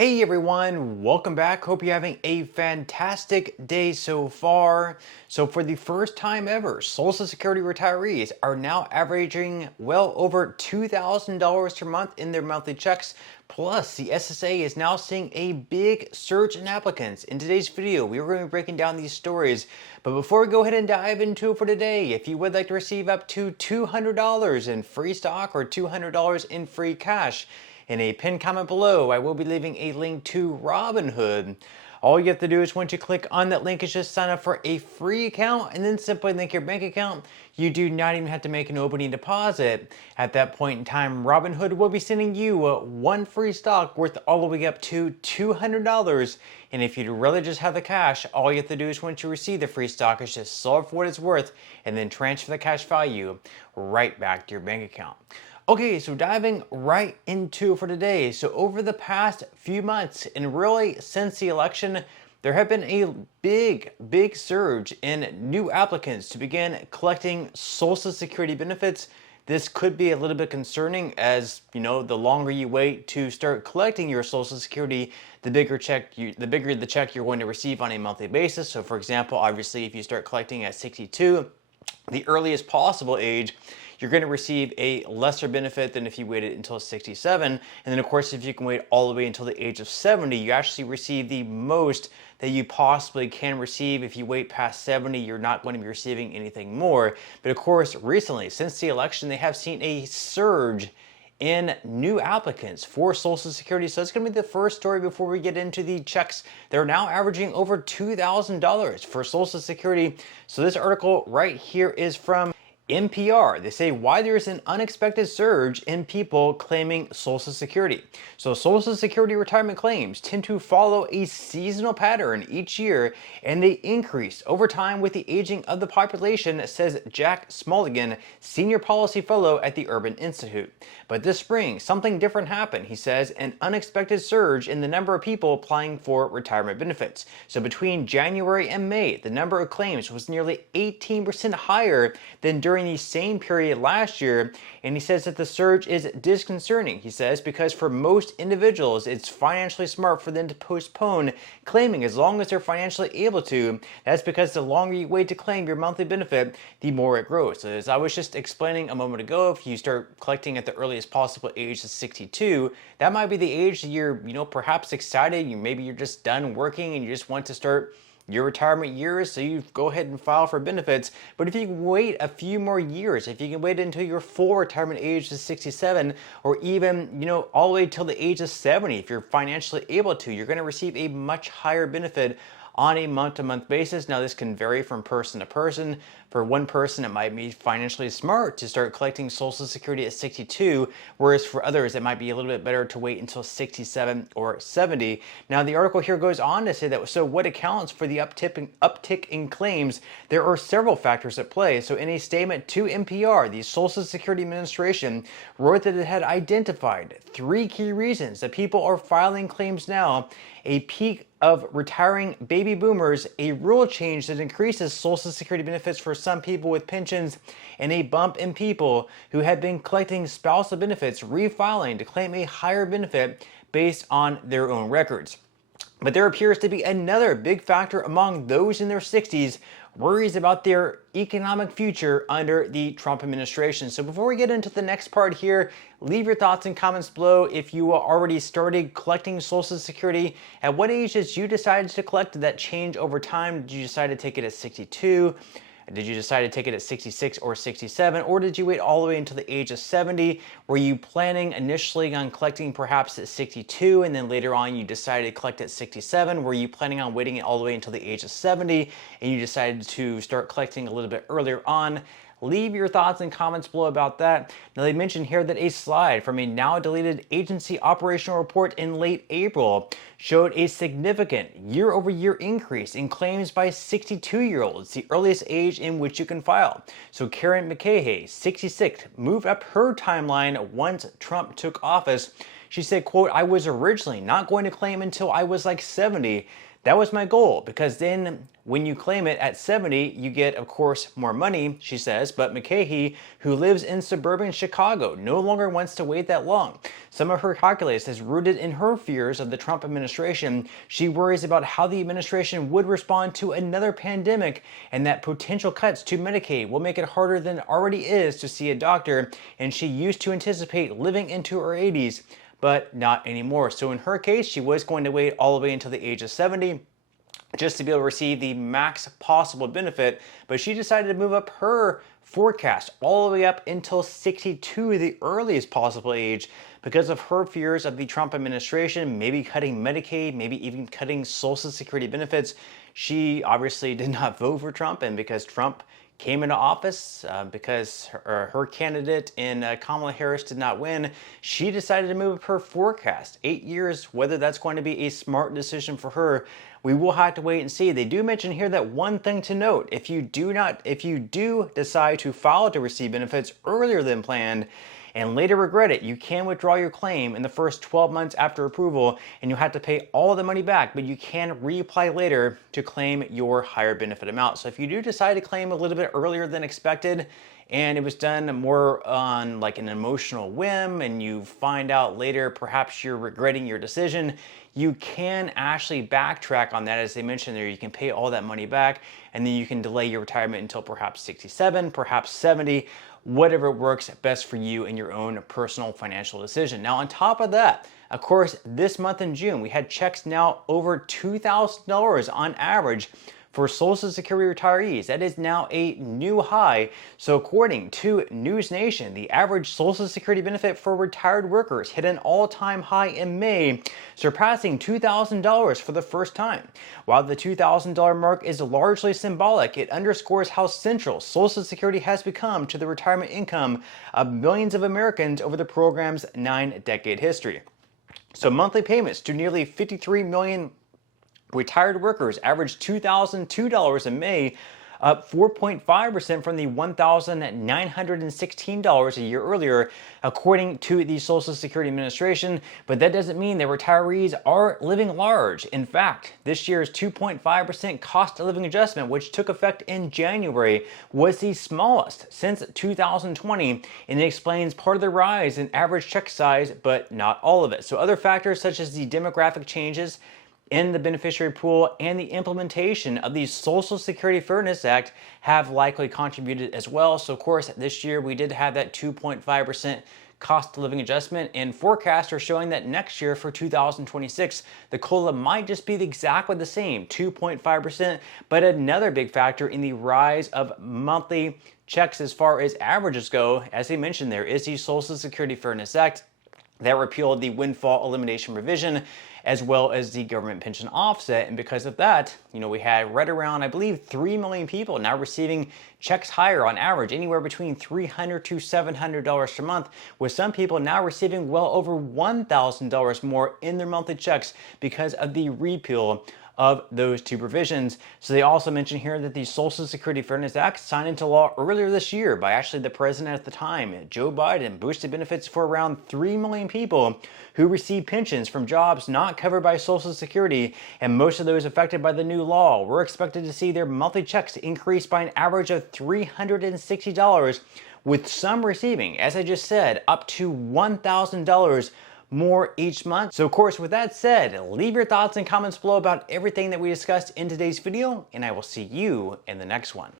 Hey everyone, welcome back. Hope you're having a fantastic day so far. So for the first time ever, Social Security retirees are now averaging well over $2,000 per month in their monthly checks. Plus, the SSA is now seeing a big surge in applicants. In today's video, we are going to be breaking down these stories. But before we go ahead and dive into it for today, if you would like to receive up to $200 in free stock or $200 in free cash, in a pinned comment below, I will be leaving a link to Robinhood. All you have to do is once you click on that link is just sign up for a free account and then simply link your bank account. You do not even have to make an opening deposit. At that point in time, Robinhood will be sending you one free stock worth all the way up to $200. And if you'd rather just have the cash, all you have to do is once you receive the free stock is just sell it for what it's worth and then transfer the cash value right back to your bank account. Okay, so diving right into it for today. So over the past few months and really since the election, there have been a big surge in new applicants to begin collecting Social Security benefits. This could be a little bit concerning as, the longer you wait to start collecting your Social Security, the bigger the check you're going to receive on a monthly basis. So for example, obviously if you start collecting at 62, the earliest possible age, you're going to receive a lesser benefit than if you waited until 67. And then of course, if you can wait all the way until the age of 70, you actually receive the most that you possibly can receive. If you wait past 70, you're not going to be receiving anything more. But of course, recently, since the election, they have seen a surge in new applicants for Social Security. So it's going to be the first story before we get into the checks. They're now averaging over $2,000 for Social Security. So this article right here is from NPR. They say why there's an unexpected surge in people claiming Social Security. So Social Security retirement claims tend to follow a seasonal pattern each year, and they increase over time with the aging of the population, says Jack Smulligan, Senior Policy Fellow at the Urban Institute. But this spring, something different happened, he says, an unexpected surge in the number of people applying for retirement benefits. So between January and May, the number of claims was nearly 18% higher than during the same period last year, and he says that the surge is disconcerting, he says, because for most individuals, it's financially smart for them to postpone claiming as long as they're financially able to. That's because the longer you wait to claim your monthly benefit, the more it grows. So as I was just explaining a moment ago, if you start collecting at the earliest possible age of 62, that might be the age that you're, perhaps excited. Maybe you're just done working and you just want to start your retirement years, so you go ahead and file for benefits. But if you can wait a few more years, if you can wait until your full retirement age is 67, or even, all the way till the age of 70, if you're financially able to, you're going to receive a much higher benefit on a month-to-month basis. Now, this can vary from person to person. For one person, it might be financially smart to start collecting Social Security at 62, whereas for others, it might be a little bit better to wait until 67 or 70. Now, the article here goes on to say that, so what accounts for the uptick in claims? There are several factors at play. So in a statement to NPR, the Social Security Administration wrote that it had identified 3 key reasons that people are filing claims now: a peak of retiring baby boomers, a rule change that increases Social Security benefits for some people with pensions, and a bump in people who had been collecting spousal benefits refiling to claim a higher benefit based on their own records. But there appears to be another big factor among those in their 60s, worries about their economic future under the Trump administration. So before we get into the next part here, leave your thoughts and comments below. If you already started collecting Social Security, at what age did you decide to collect? Did that change over time? Did you decide to take it at 62? Did you decide to take it at 66 or 67, or did you wait all the way until the age of 70? Were you planning initially on collecting perhaps at 62, and then later on you decided to collect at 67? Were you planning on waiting all the way until the age of 70, and you decided to start collecting a little bit earlier on? Leave your thoughts and comments below about that. Now, they mentioned here that a slide from a now deleted agency operational report in late April showed a significant year-over-year increase in claims by 62-year-olds, the earliest age in which you can file. So Karen McCahey, 66, moved up her timeline once Trump took office. She said, quote, "I was originally not going to claim until I was like 70. That was my goal, because then when you claim it at 70, you get, of course, more money, she says. But McCahey, who lives in suburban Chicago, no longer wants to wait that long. Some of her calculus is rooted in her fears of the Trump administration. She worries about how the administration would respond to another pandemic, and that potential cuts to Medicaid will make it harder than it already is to see a doctor. And she used to anticipate living into her 80s, but not anymore. So in her case, she was going to wait all the way until the age of 70 just to be able to receive the max possible benefit, but she decided to move up her forecast all the way up until 62, the earliest possible age, because of her fears of the Trump administration, maybe cutting Medicaid, maybe even cutting Social Security benefits. She obviously did not vote for Trump, and because Trump came into office, because her candidate in Kamala Harris did not win, she decided to move up her forecast. 8 years, whether that's going to be a smart decision for her, we will have to wait and see. They do mention here that one thing to note: if you do decide to file to receive benefits earlier than planned and later regret it, you can withdraw your claim in the first 12 months after approval, and you'll have to pay all the money back, but you can reapply later to claim your higher benefit amount. So if you do decide to claim a little bit earlier than expected, and it was done more on like an emotional whim, and you find out later perhaps you're regretting your decision, you can actually backtrack on that. As they mentioned there, you can pay all that money back, and then you can delay your retirement until perhaps 67, perhaps 70, whatever works best for you in your own personal financial decision. Now, on top of that, of course, this month in June, we had checks now over $2,000 on average for Social Security retirees. That is now a new high. So according to News Nation, the average Social Security benefit for retired workers hit an all-time high in May, surpassing $2,000 for the first time. While the $2,000 mark is largely symbolic, it underscores how central Social Security has become to the retirement income of millions of Americans over the program's 9-decade history. So monthly payments to nearly 53 million retired workers averaged $2,002 in May, up 4.5% from the $1,916 a year earlier, according to the Social Security Administration. But that doesn't mean that retirees are living large. In fact, this year's 2.5% cost of living adjustment, which took effect in January, was the smallest since 2020, and it explains part of the rise in average check size, but not all of it. So other factors such as the demographic changes in the beneficiary pool and the implementation of the Social Security Fairness Act have likely contributed as well. So of course, this year we did have that 2.5% cost of living adjustment, and forecasts are showing that next year for 2026, the COLA might just be exactly the same, 2.5%, but another big factor in the rise of monthly checks as far as averages go, as they mentioned there, is the Social Security Fairness Act that repealed the windfall elimination provision, as well as the government pension offset. And because of that, we had right around, I believe, 3 million people now receiving checks higher on average, anywhere between $300 to $700 per month, with some people now receiving well over $1,000 more in their monthly checks because of the repeal of those two provisions. So they also mention here that the Social Security Fairness Act, signed into law earlier this year by actually the president at the time, Joe Biden, boosted benefits for around 3 million people who receive pensions from jobs not covered by Social Security, and most of those affected by the new law were expected to see their monthly checks increase by an average of $360, with some receiving, as I just said, up to $1,000 more each month. So of course, with that said, leave your thoughts and comments below about everything that we discussed in today's video, and I will see you in the next one.